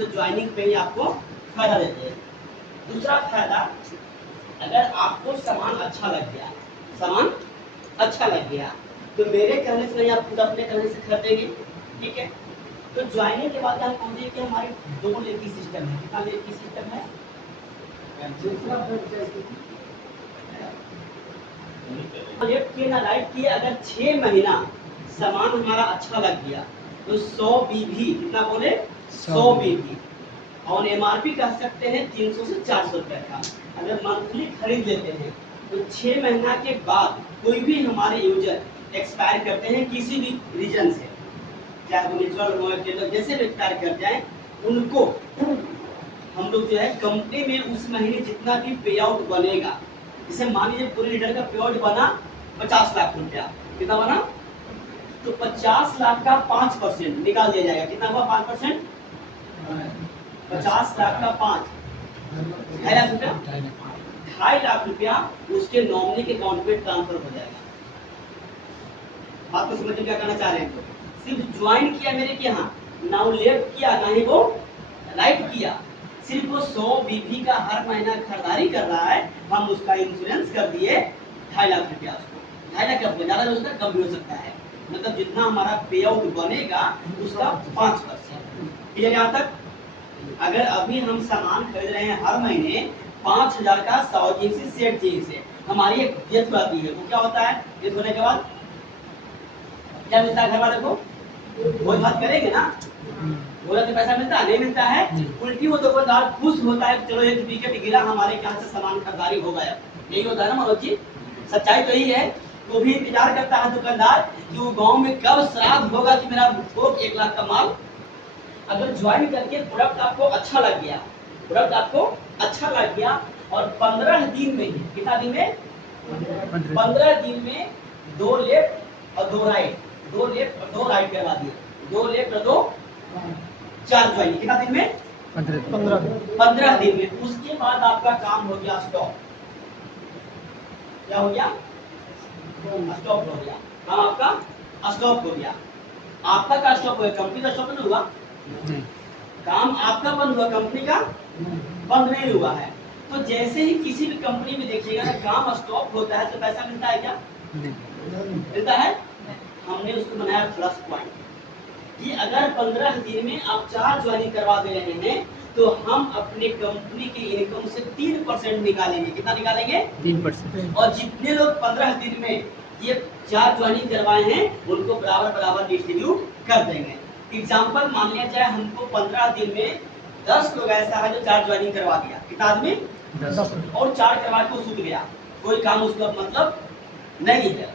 तो ज्वाइनिंग पे ही आपको फायदा देते हैं। दूसरा फायदा, अगर आपको सामान अच्छा लग गया, सामान अच्छा लग गया तो मेरे कहने से नहीं, आप खुद अपने कहने से खरीदेंगे, ठीक है। तो ज्वाइनिंग के बाद हम कहेंगे कि हमारे 2 लेखी सिस्टम है। कितना लेखी सिस्टम है? लेफ्ट किए ना राइट किए, अगर 6 महीना सामान हमारा अच्छा लग गया तो 100 बीबी, कितना बोले? 100 बीबी। और एमआरपी कह सकते हैं 300 से 400 रुपए का। अगर मंथली खरीद लेते हैं तो 6 महीना के बाद कोई भी हमारे यूजर एक्सपायर करते हैं किसी भी रीजन से, चाहे वो नेचुरल हो या जैसे भी एक्सपायर कर जाए, उनको हम लोग जो है कंपनी में उस महीने जितना भी पे आउट बनेगा, जैसे मान लीजिए पूरे लीटर का पे आउट बना 50 लाख रुपया, कितना बना? तो 50 लाख का 5% निकाल दिया जाएगा। कितना हुआ? 5%। 50 लाख का 5, 2.5 लाख रुपया, 2.5 लाख रुपया उसके नॉमिनी के अकाउंट में ट्रांसफर हो जाएगा। बात को समझिए क्या कहना चाह रहे हैं? सिर्फ ज्वाइन किया मेरे के यहाँ, ना वो लेफ्ट किया ना ही वो राइट किया, सिर्फ वो 100 बीबी का हर महीना खरीदारी कर रहा है, हम उसका इंश्योरेंस कर दिए 2.5 लाख रुपया उसको। 2.5 लाख का ज़्यादा हो सकता है, कम भी हो सकता है, मतलब जितना हमारा पे आउट बनेगा उसका 5%। क्लियर यहाँ तक? अगर अभी हम सामान खरीद रहे हैं हर महीने 5000 का 100 जी से सेठ जी से, हमारी एक डेथ आती है, वो क्या होता है? डेथ होने के बाद क्या मिलता है घर वाले को? भोज भात करेंगे ना, बोला तो पैसा मिलता है, नहीं मिलता है। उल्टी हो दुकानदार खुश होता है, चलो एक विकेट गिरा, हमारे यहाँ से सामान खरीदारी हो गया। यही होता है ना मनोज जी? सच्चाई तो यही है। तो भी इंतजार करता है दुकानदार कि वो गांव में कब श्राद्ध होगा कि मेरा थोक 1 लाख का माल। अगर ज्वाइन करके प्रोडक्ट आपको अच्छा लग गया, प्रोडक्ट आपको अच्छा लग गया और 15 दिन में ही, कितना दिन में? 15 दिन में 2 लेफ्ट और 2 राइट, 2 लेफ्ट और 2 राइट करवा दिए, 2 लेफ्ट और 2 4 ज्वाइन, कितना दिन में? 15 दिन में। उसके बाद आपका काम हो गया स्टॉप। क्या हो गया? स्टॉप हो गया, काम आपका स्टॉप हो गया। आपका क्या स्टॉप हो गया? कंपनी का स्टॉप नहीं हुआ, काम आपका बंद हुआ, कंपनी का बंद नहीं हुआ है। तो जैसे ही किसी भी कंपनी में देखिएगा ना काम स्टॉप होता है तो पैसा मिलता है क्या? मिलता है। हमने उसको बनाया प्लस पॉइंट कि अगर 15 दिन में आप 4 ज्वाइनिंग करवा दे रहे हैं तो हम अपने कंपनी की इनकम से 3% निकालेंगे। कितना निकालेंगे? 3%। और जितने लोग 15 दिन में ये 4 ज्वाइनिंग करवाए हैं उनको बराबर बराबर डिस्ट्रीब्यूट कर देंगे। एग्जाम्पल मान लिया जाए हमको 15 दिन में 10 लोग ऐसा है जो 4 ज्वाइनिंग करवा दिया, कितना आदमी? 10, और 4 करवा के सूख गया, कोई काम उसका मतलब नहीं है।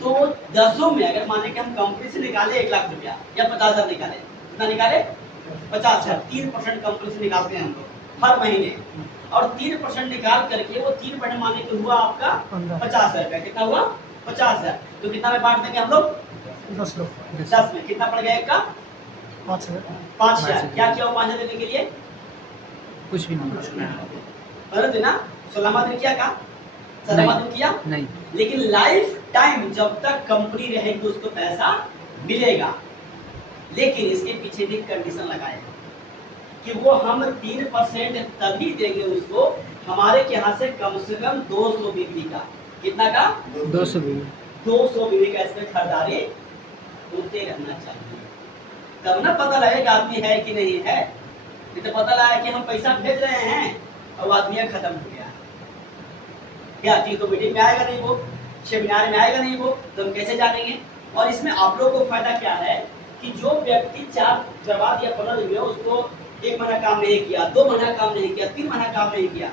तो 10 में अगर मान लें कि हम कंपनी से निकाले 1 लाख रुपया या 50,000 निकाले, कितना निकाले? 50,000। 3% कंपनी से निकालते हैं हम लोग हर महीने, और 3% निकाल करके वो 3% माने कि हुआ आपका 50,000 रुपया। कितना हुआ? 50,000। तो कितना में बांट देंगे हम लोग? 10 लोग। 10 में कितना पड़ गया? एक का 5,000। क्या किया वो 5,000 देने के लिए? कुछ भी नहीं ना। 16वां दिन क्या कहा? 17वां दिन किया नहीं। लेकिन लाइफ टाइम जब तक कंपनी रहेगी उसको पैसा मिलेगा। लेकिन इसके पीछे भी कंडीशन लगाए कि वो हम 3% तभी देंगे उसको हमारे यहाँ से कम 200 बीबी का। कितना का? 200 बीबी का इसमें खरीदारी होते रहना चाहिए, तब ना पता लगेगा आदमी है कि नहीं है। नहीं तो पता लगा कि हम पैसा भेज रहे हैं और आदमी खत्म हो गया। क्या चीज तो मीटिंग में आएगा नहीं, वो सेमिनार में आएगा नहीं, वो तो हम कैसे जानेंगे? और इसमें आप लोगों को फायदा क्या है कि जो व्यक्ति 4 करवा दिया 15 दिन में, उसको 1 महीना काम नहीं किया, 2 महीना काम नहीं किया, 3 महीना काम नहीं किया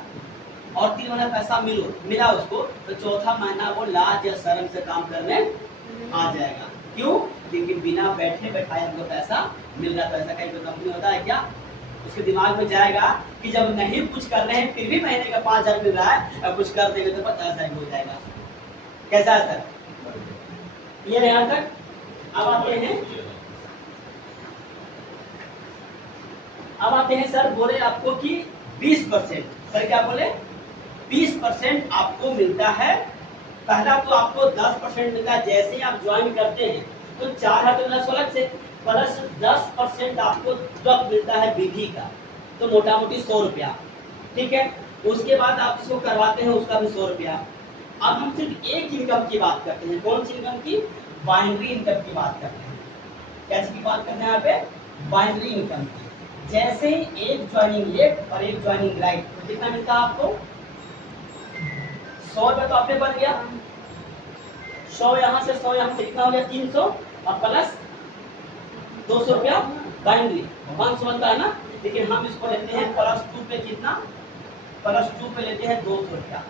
और 3 महीना पैसा मिला उसको, तो चौथा महीना वो लाज या शर्म से काम करने आ जाएगा। क्यों? क्योंकि बिना बैठे बैठाए हमको पैसा मिल रहा है। पैसा कहीं कोई कंपनी होता है क्या? उसके दिमाग में जाएगा कि जब नहीं कुछ कर रहे हैं फिर भी महीने का 5,000 मिल रहा है, अब कुछ कर देंगे तो 50,000 हो जाएगा। कैसा है सर? क्लियर है यहाँ तक? अब आते हैं सर बोले आपको कि 20%। सर क्या बोले? 20% आपको मिलता है। पहला तो आपको 10% मिलता है जैसे ही आप ज्वाइन करते हैं, तो 4,000 तो मिला अलग से, प्लस 10% आपको ट्रक मिलता है विधि का, तो मोटा मोटी 100 रुपया, ठीक है। उसके बाद आप इसको करवाते हैं, उसका भी 100 रुपया। अब हम सिर्फ एक इनकम की बात करते हैं, कौन सी इनकम की? बाइनरी इनकम की बात करते हैं। कैसे की बात करते हैं यहाँ पे? बाइनरी इनकम की। जैसे एक ज्वाइनिंग लेफ्ट और एक ज्वाइनिंग राइट, तो कितना मिलता है आपको? 100 रुपया तो आपने बन गया, 100 यहाँ से 100 यहाँ से, कितना हो गया? 300 और प्लस 200 रुपया बाइनरी, 500 बनता है ना। लेकिन हम इसको लेते हैं +2 पे, कितना? +2 पे लेते हैं 200 रुपया।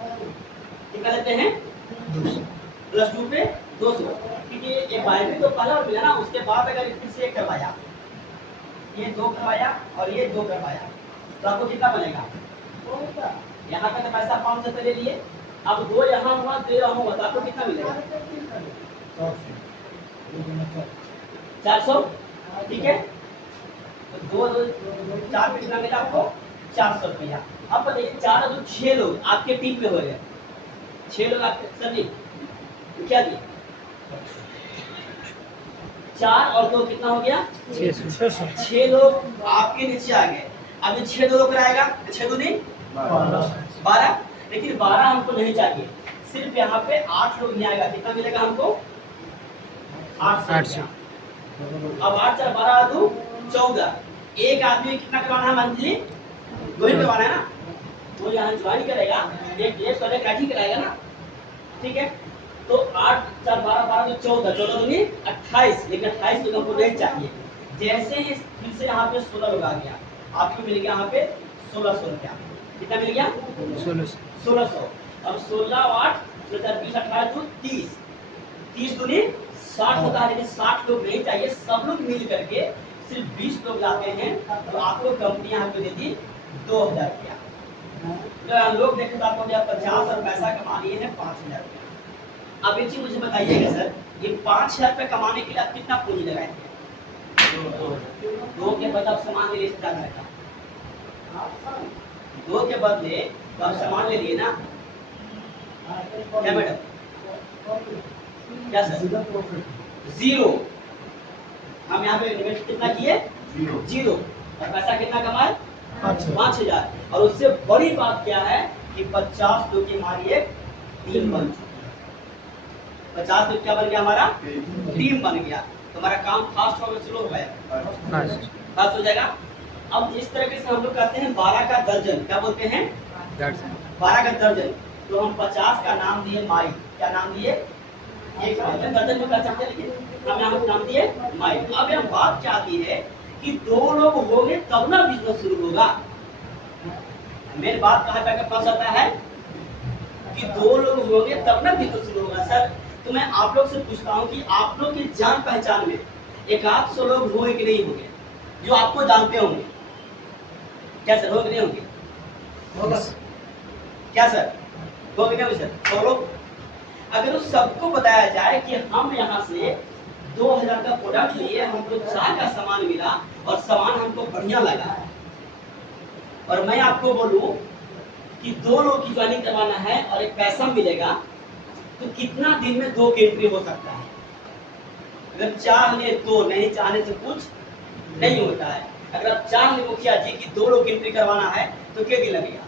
कितना लेते हैं? +2 पे 200, क्योंकि ये बाइनरी तो पहला मिला ना। उसके बाद अगर फिर से एक करवाया, ये 2 करवाया और ये 2 करवाया, तो आपको कितना बनेगा? यहाँ का तो पैसा 500 पे ले लिए, अब 2 यहाँ हुआ, 2 यहाँ हुआ, तो आपको कितना मिलेगा? 400, ठीक है। तो 2 2 4 पे कितना मिला आपको? 400 रुपया। अब बताइए 4 और 2 6 लोग आपके टीम में हो गए, 6 लोग आपके सभी, तो क्या दिए? 4 और 2 कितना हो गया? 6 लोग आपके नीचे आ गए। अब ये 6 2 कराएगा, 6 2 नहीं 12, लेकिन 12 हमको नहीं चाहिए, सिर्फ यहाँ पे 8 लोग नहीं आएगा। कितना मिलेगा हमको? 800। अब 8 4 12 2 14, एक आदमी कितना करवाना है मंथली? 2 ही करवाना है ना। वो यहाँ ज्वाइन करेगा, एक लेफ्ट और एक राइट ही कराएगा ना, ठीक है। तो 8 4 12 12 तो 14, 14 दूनी 28, लेकिन 28 लोग हमको नहीं चाहिए। जैसे ही फिर से यहाँ पे 16 लोग आ गया, आपको मिल गया यहाँ पे 1600 रुपया। कितना मिल गया? 1600। अब 16 और 8 16 20 18 तो 30, 30 दूनी 60 होता है, लेकिन 60 लोग नहीं चाहिए। सब लोग मिल करके सिर्फ 20 लोग लाते हैं, तो आपको कंपनी यहाँ पे देती 2000 रुपया। तो हम लोग देखें तो आपको 50 और पैसा कमा लिए हैं 5000 रुपया। अब एक चीज मुझे बताइएगा सर, ये 5000 रुपया कमाने के लिए आप कितना पूंजी लगाए थे? 2 के बदले आप सामान ले लिए, दो के बदले तो आप सामान ले लिए ना, क्या मैडम? क्या सर? 0। हम यहाँ पे इन्वेस्ट कितना किए? 0। और पैसा कितना कमाए? 5000। और उससे बड़ी बात क्या है कि 50 लोग की हमारी एक टीम बन चुकी है। 50 लोग क्या बन गया? हमारा टीम बन गया। तो हमारा काम फास्ट होगा, स्लो हो गया? फास्ट हो जाएगा। अब जिस तरीके से हम लोग कहते हैं 12 का दर्जन, क्या बोलते हैं? 12 का दर्जन। तो हम 50 का नाम दिए माई, क्या नाम दिए? एक दर्जन में कर सकते हैं, लेकिन हम यहाँ नाम दिए माई। अब यहाँ बात क्या आती है कि 2 लोग होंगे तब ना बिजनेस शुरू होगा। मेरी बात कहाँ पे फंस जाता है कि 2 लोग होंगे तब ना बिजनेस शुरू होगा। सर, तो मैं आप लोग से पूछता हूँ कि आप लोग की जान पहचान में 100 लोग होंगे कि नहीं होंगे जो आपको जानते होंगे? क्या सर, होंगे नहीं होंगे? क्या सर, होंगे क्या सर? 100 लोग। अगर उस सबको बताया जाए कि हम यहाँ से 2000 का प्रोडक्ट लिए, हमको 4 का सामान मिला और सामान हमको बढ़िया लगा, और मैं आपको बोलूं कि 2 लोग की ज्वाइनिंग करवाना है और एक पैसा मिलेगा, तो कितना दिन में 2 की एंट्री हो सकता है? अगर चाह ले तो, नहीं चाहने से कुछ नहीं होता है। अगर आप चाह ले मुखिया जी की 2 लोग की एंट्री करवाना है, तो क्या दिन लगेगा?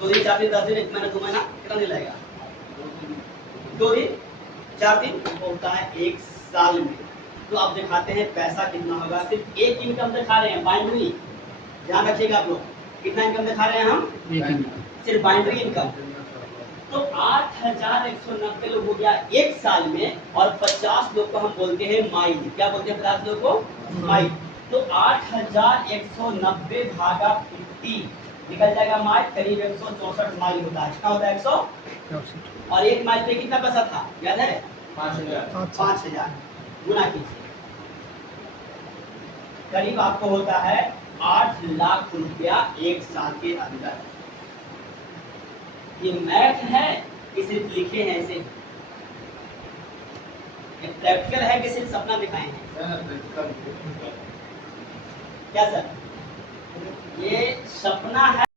2 दिन 4 दिन 10 दिन 1 महीना 2 महीना, कितना दिन लगेगा? 2 दिन 4 दिन होता है 1 साल में। तो आप दिखाते हैं पैसा कितना होगा। सिर्फ एक इनकम दिखा रहे हैं, बाइनरी, ध्यान रखिएगा आप लोग। कितना इनकम दिखा रहे हैं हम? सिर्फ बाइनरी इनकम। तो 8190 लोग हो गया 1 साल में, और 50 लोग को हम बोलते हैं माइल। क्या बोलते हैं 50 लोग को? माइल। तो 8190 भागा 50 निकल जाएगा माइल, करीब 164 माइल होता है। कितना होता है? 164। और 1 माइल पे कितना पैसा था, याद है? 5000 गुना कीजिए, करीब आपको होता है 8 लाख रुपया 1 साल के अंदर। ये मैथ है कि सिर्फ लिखे हैं ऐसे? प्रैक्टिकल है कि सिर्फ सपना दिखाए हैं? क्या सर, ये सपना है?